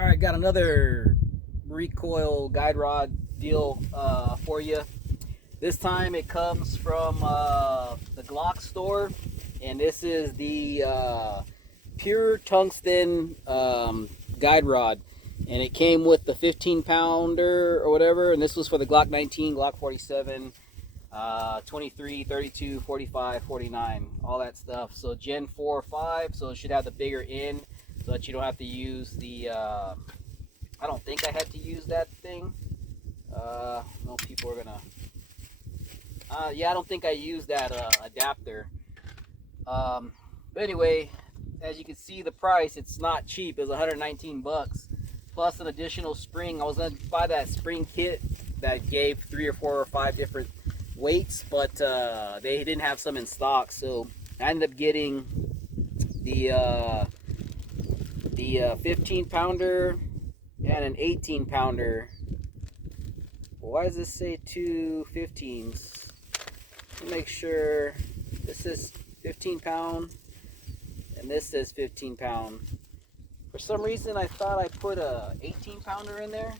All right, got another recoil guide rod deal for you. This time it comes from the Glockstore, and this is the pure tungsten guide rod, and it came with the 15 pounder or whatever, and this was for the Glock 19, Glock 47, 23, 32, 45, 49, all that stuff. So Gen 4 or 5, so it should have the bigger end so that you don't have to use the I don't think I had to use that thing. Most people are gonna yeah, I don't think I used that adapter. But anyway, as you can see, the price, it's not cheap. It was 119 bucks plus an additional spring. I was gonna buy that spring kit that gave 3 or 4 or 5 different weights, but they didn't have some in stock, so I ended up getting the 15 pounder and an 18 pounder. Why does this say 2 15s? Let me make sure. This is 15 pound and this says 15 pound. For some reason I thought I put a 18 pounder in there.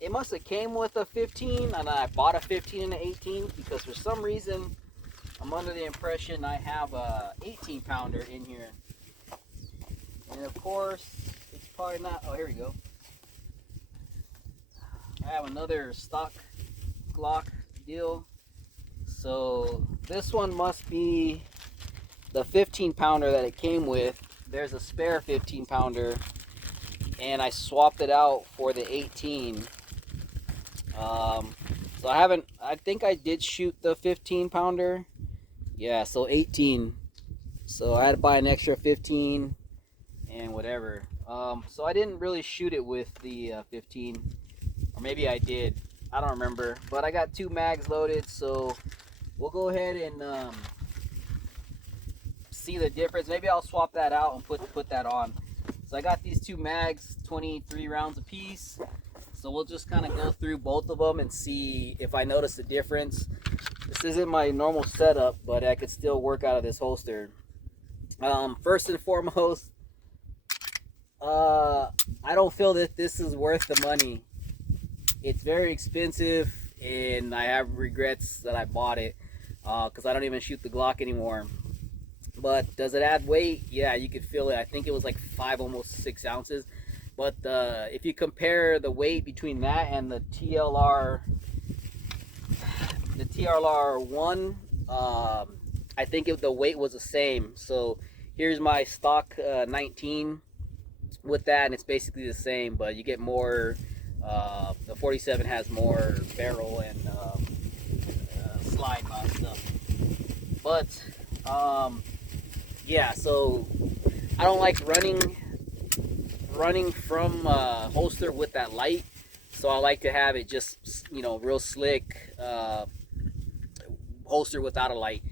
It must have came with a 15 and I bought a 15 and an 18, because for some reason I'm under the impression I have a 18 pounder in here. And of course it's probably not. Oh, here we go. I have another stock Glock deal. So this one must be the 15 pounder that it came with. There's a spare 15 pounder and I swapped it out for the 18. So I think I did shoot the 15 pounder. Yeah, so 18. So I had to buy an extra 15 and whatever. So I didn't really shoot it with the 15, or maybe I did. I don't remember, but I got 2 mags loaded, so we'll go ahead and see the difference. Maybe I'll swap that out and put that on. So I got these 2 mags, 23 rounds a piece. So we'll just kind of go through both of them and see if I notice a difference. This isn't my normal setup, but I could still work out of this holster. First and foremost, I don't feel that this is worth the money. It's very expensive, and I have regrets that I bought it, because I don't even shoot the Glock anymore. But does it add weight? Yeah, you could feel it. I think it was like 5, almost 6 ounces. But if you compare the weight between that and the TLR 1, I think the weight was the same. So here's my stock 19 with that, and it's basically the same, but you get more. The 47 has more barrel and slide by stuff. But yeah, so I don't like running from holster with that light, so I like to have it just, you know, real slick holster without a light.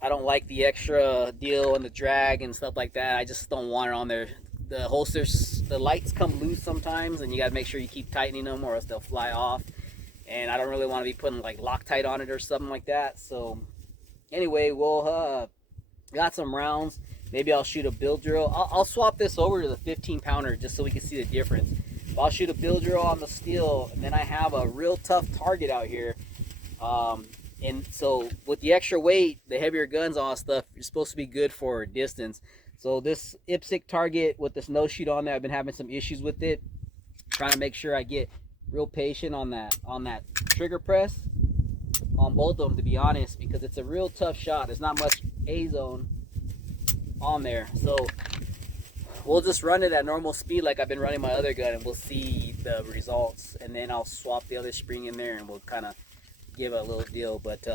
I don't like the extra deal and the drag and stuff like that. I just don't want it on there. The holsters, the lights come loose sometimes, and you got to make sure you keep tightening them or else they'll fly off, and I don't really want to be putting like Loctite on it or something like that. So anyway, we'll got some rounds. Maybe I'll shoot a bill drill. I'll swap this over to the 15 pounder just so we can see the difference. But I'll shoot a bill drill on the steel, and then I have a real tough target out here. And so with the extra weight, the heavier guns on stuff, you're supposed to be good for distance. So this IPSC target with this no shoot on there, I've been having some issues with it. Trying to make sure I get real patient on that trigger press on both of them, to be honest, because it's a real tough shot. There's not much A-zone on there, so we'll just run it at normal speed like I've been running my other gun, and we'll see the results, and then I'll swap the other spring in there and we'll kind of give it a little deal. But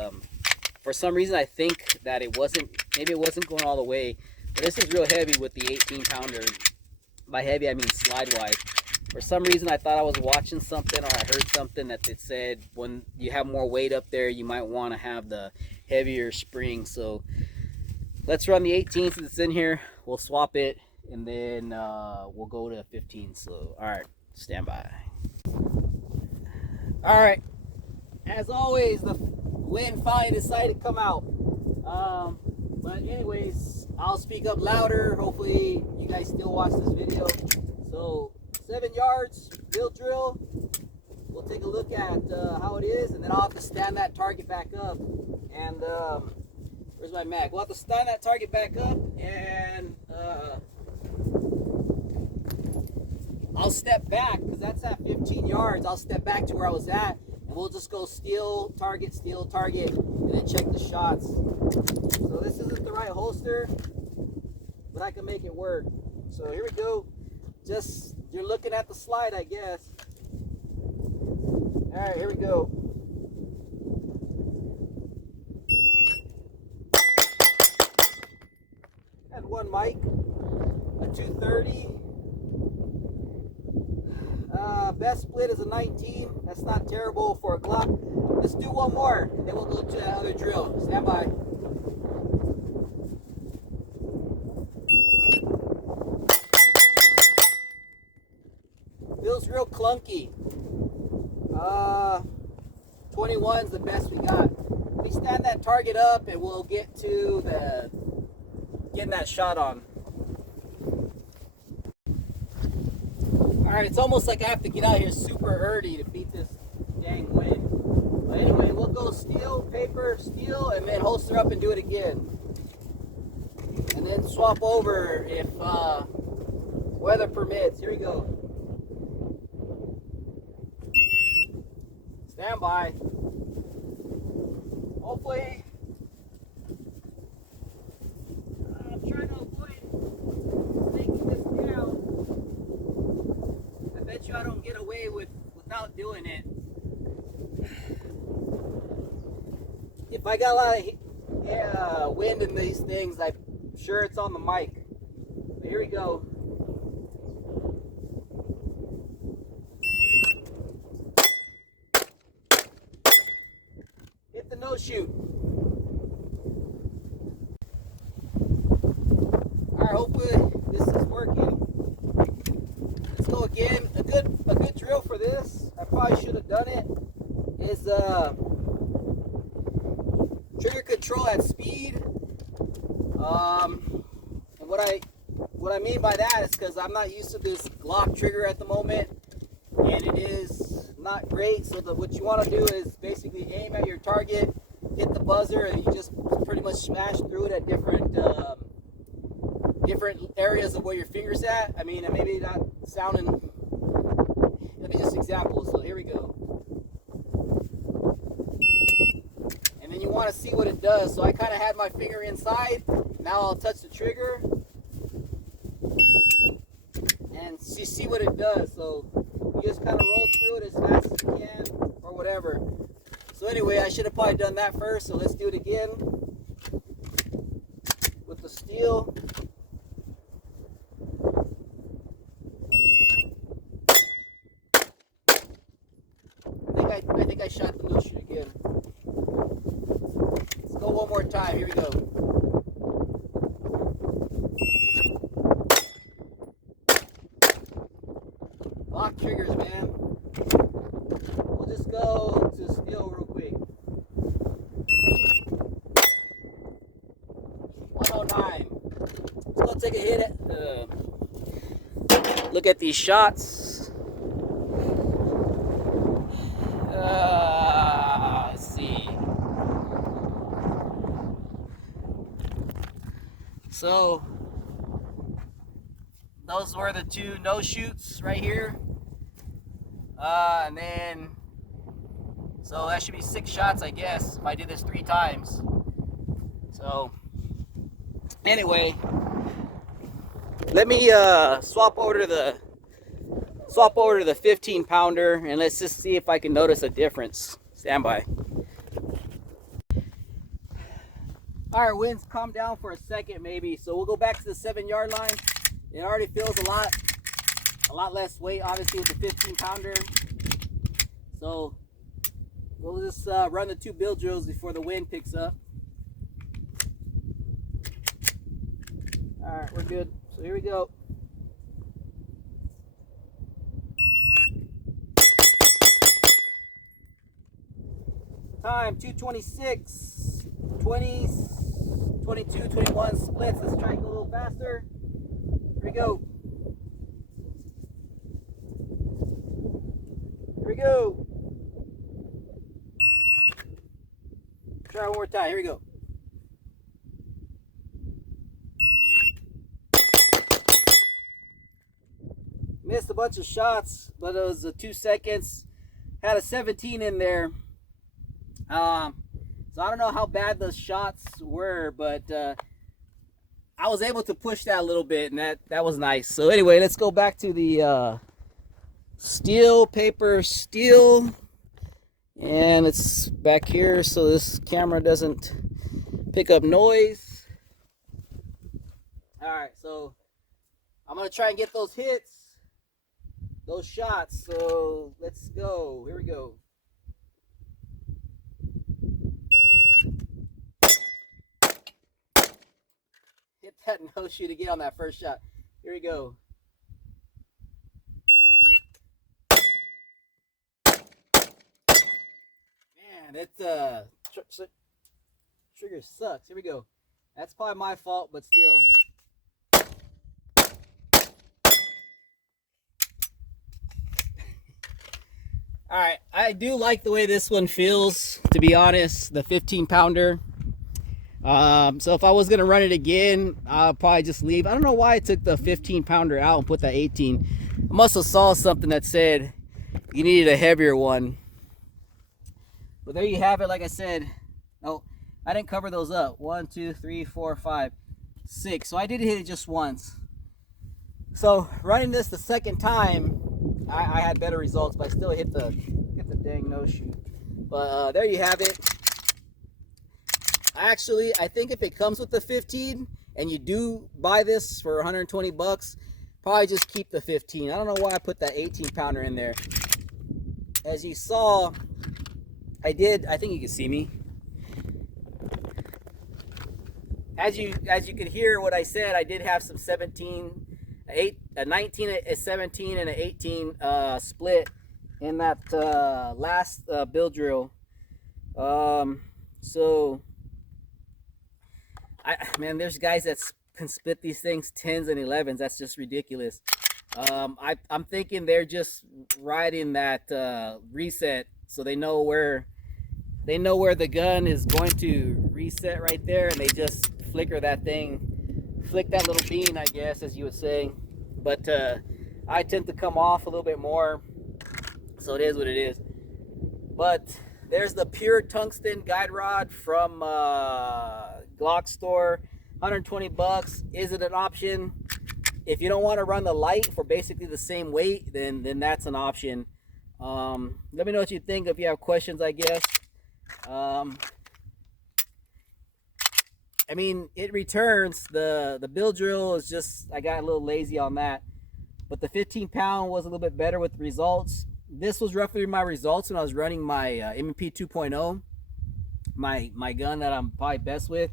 for some reason I think that maybe it wasn't going all the way, but this is real heavy with the 18 pounder. By heavy I mean slide wise. For some reason I thought I was watching something, or I heard something that it said when you have more weight up there you might want to have the heavier spring. So let's run the 18 since it's in here. We'll swap it, and then we'll go to 15. So, all right, stand by. All right, as always, the wind finally decided to come out. But anyways, I'll speak up louder. Hopefully, you guys still watch this video. So So 7 yards, bill drill. We'll take a look at how it is, and then I'll have to stand that target back up. And where's my mag? We'll have to stand that target back up, and I'll step back because that's at 15 yards. I'll step back to where I was at, and we'll just go steal, target, and then check the shots. So this isn't the right holster, but I can make it work. So here we go. Just, you're looking at the slide, I guess. All right, here we go. Had one mic, a 230. Best split is a 19. That's not terrible for a Glock. Let's do one more, and then we'll go to that other drill. Stand by. Feels real clunky. 21's the best we got. Let me stand that target up, and we'll get to getting that shot on. Alright, it's almost like I have to get out here super early to beat this dang wind. But anyway, we'll go steel, paper, steel, and then holster up and do it again. And then swap over if weather permits. Here we go. Stand by. Hopefully, I'm trying to avoid taking this down. I bet you I don't get away without doing it. If I got a lot of wind in these things, I'm sure it's on the mic. But here we go. Hit the no shoot. Alright, hopefully this is working. Let's go again. A good drill for this, I probably should have done it, is trigger control at speed. And what I mean by that is because I'm not used to this Glock trigger at the moment, and it is not great. So what you want to do is basically aim at your target, hit the buzzer, and you just pretty much smash through it at different areas of where your finger's at. I mean, maybe not sounding. Let me just example. So here we go. And then you want to see what it does. So I kind of had my finger inside. Now I'll touch the trigger and you see what it does. So you just kind of roll through it as fast as you can or whatever. So anyway, I should have probably done that first. So let's do it again with the steel. I think I shot the no shoot again. Let's go one more time. Here we go. Lock triggers, man. We'll just go to steel real quick. 109. Let's go take a hit at. Look at these shots. Let's see. So those were the two no shoots right here, and then so that should be 6 shots, I guess, if I did this 3 times. So anyway, let me swap over to the 15 pounder, and let's just see if I can notice a difference. Stand by. All right, wind's calmed down for a second maybe, so we'll go back to the 7-yard line. It already feels a lot less weight, obviously, with the 15 pounder. So we'll just run the 2 bill drills before the wind picks up. All right, we're good. So here we go. Time 2:26, 20, 22, 21 splits. Let's try and go a little faster. Here we go. we go. Try one more time. Here we go. Missed a bunch of shots, but it was 2 seconds. Had a 17 in there. So I don't know how bad those shots were, but I was able to push that a little bit, and that was nice. So anyway, let's go back to the steel, paper, steel. And it's back here so this camera doesn't pick up noise. All right, so I'm gonna try and get those hits, those shots. So let's go. Here we go. Hit that no shoe to get on that first shot. Here we go. Man, that trigger sucks. Here we go. That's probably my fault, but still. All right, I do like the way this one feels, to be honest, the 15-pounder. So if I was gonna run it again, I'll probably just leave. I don't know why I took the 15-pounder out and put that 18. I must have saw something that said you needed a heavier one. But there you have it. Like I said, oh, I didn't cover those up. 1, 2, 3, 4, 5, 6. So I did hit it just once. So running this the second time, I had better results, but I still hit the dang no shoot. But there you have it. Actually, I think if it comes with the 15 and you do buy this for 120 bucks, probably just keep the 15. I don't know why I put that 18-pounder in there. As you saw, I think you can see me. As you could hear what I said, I did have some 17, a 19, a 17, and an 18 split in that last bill drill. So man, there's guys that can split these things 10s and 11s. That's just ridiculous. I'm thinking they're just riding that reset, so they know where the gun is going to reset right there, and they just flicker that thing, flick that little bean, I guess, as you would say. But I tend to come off a little bit more, so it is what it is. But there's the pure tungsten guide rod from Glockstore, 120 bucks. Is it an option? If you don't want to run the light for basically the same weight, then that's an option. Let me know what you think. If you have questions, I guess. I mean, it returns. The bill drill is just, I got a little lazy on that. But the 15-pound was a little bit better with the results. This was roughly my results when I was running my M&P 2.0, my gun that I'm probably best with.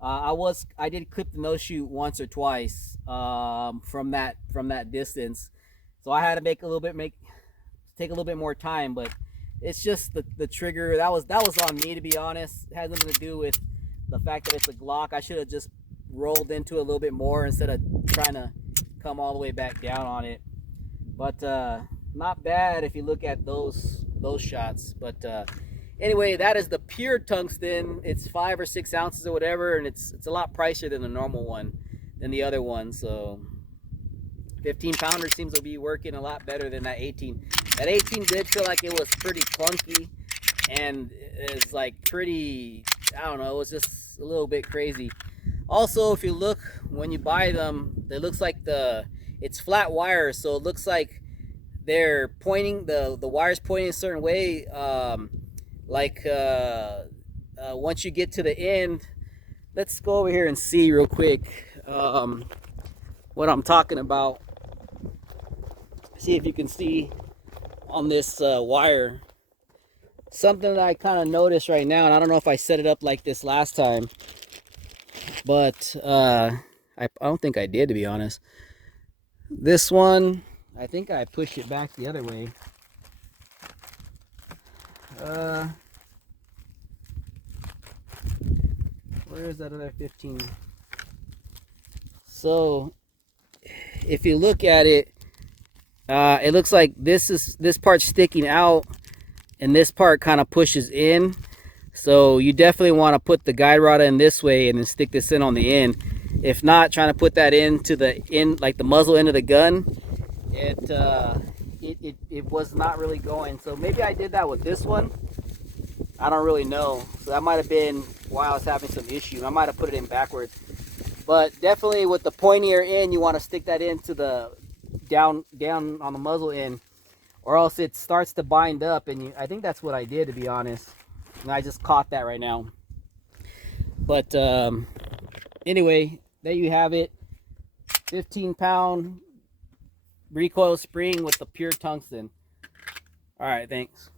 I did clip the no shoot once or twice from that distance, so I had to take a little bit more time. But it's just the trigger that was on me, to be honest. It has nothing to do with the fact that it's a Glock. I should have just rolled into it a little bit more instead of trying to come all the way back down on it. But not bad if you look at those shots. But anyway, that is the pure tungsten. It's 5 or 6 ounces or whatever, and it's a lot pricier than the normal one, than the other one. So 15-pounder seems to be working a lot better than that 18. That 18 did feel like it was pretty clunky, and it's like pretty, I don't know, it was just a little bit crazy. Also, if you look, when you buy them, it looks like it's flat wires, so it looks like they're pointing, the wire's pointing a certain way. Once you get to the end, let's go over here and see real quick what I'm talking about. See if you can see on this wire something that I kind of noticed right now, and I don't know if I set it up like this last time, but I don't think I did, to be honest. This one, I think I pushed it back the other way. Where is that other 15? So if you look at it, It looks like this part's sticking out and this part kind of pushes in. So you definitely want to put the guide rod in this way and then stick this in on the end. If not, trying to put that into the end, like the muzzle end of the gun, it was not really going. So maybe I did that with this one. I don't really know. So that might have been why I was having some issue. I might have put it in backwards. But definitely with the pointier end, you want to stick that into the down on the muzzle end, or else it starts to bind up. And I think that's what I did, to be honest. And I just caught that right now. But anyway, there you have it. 15-pound recoil spring with the pure tungsten. All right, thanks.